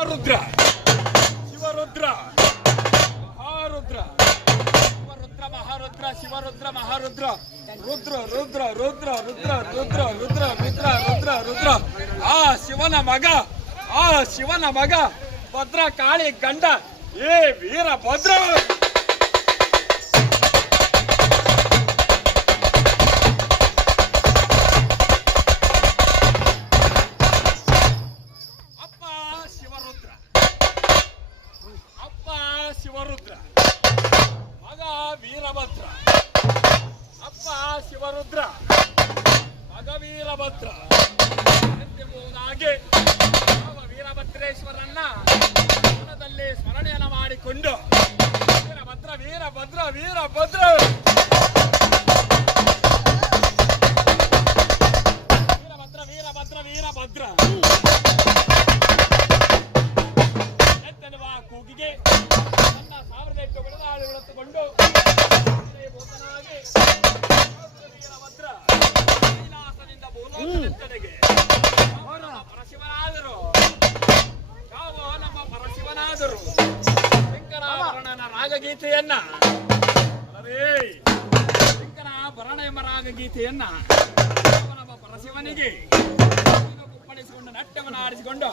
ರುದ್ರ ಶಿವರುದ್ರ ಮಹಾರುದ್ರ ಶಿವರುದ್ರ ಮಹಾರುದ್ರ ಶಿವರುದ್ರ ಮಹಾರುದ್ರ ರುದ್ರ ರುದ್ರ ರುದ್ರ ರುದ್ರ ರುದ್ರ ರುದ್ರ ರುದ್ರ ರುದ್ರ ರುದ್ರ ಆ ಶಿವನ ಮಗ ಭದ್ರ ಕಾಳಿ ಗಂಡ ಏ ವೀರಭದ್ರ. ಶಿವರುದ್ರ ಮಗ ವೀರಭದ್ರ. ಅಪ್ಪ ಶಿವರುದ್ರ ಮಗ ವೀರಭದ್ರ ಎಂಬುದಾಗಿ ವೀರಭದ್ರೇಶ್ವರನ್ನ ಮನದಲ್ಲಿ ಸ್ಮರಣೆಯನ್ನು ಮಾಡಿಕೊಂಡು ವೀರಭದ್ರ ವೀರಭದ್ರ ವೀರಭದ್ರ ವೀರಭದ್ರ ವೀರಭದ್ರ ವೀರಭದ್ರ ಎತ್ತಲುವ ಕೂಗಿಗೆ ಬೆಳೆದುಕೊಂಡು ಕೈಲಾಸದಿಂದ ಭೂಲೋಕದೆತ್ತಡೆಗೆ ಪರಶಿವನಾದರು ಯಾವ ನಮ್ಮ ಪರಶಿವನಾದರು ಶಂಕರಾಭರಣನ ರಾಗಗೀತೆಯನ್ನ ಶಂಕರಾಭರಣ ಎಂಬ ರಾಗಗೀತೆಯನ್ನ ನಮ್ಮ ಪರಶಿವನಿಗೆ ಕುಪ್ಪಳಿಸಿಕೊಂಡು ನಟ್ಟವನ್ನು ಆಡಿಸಿಕೊಂಡು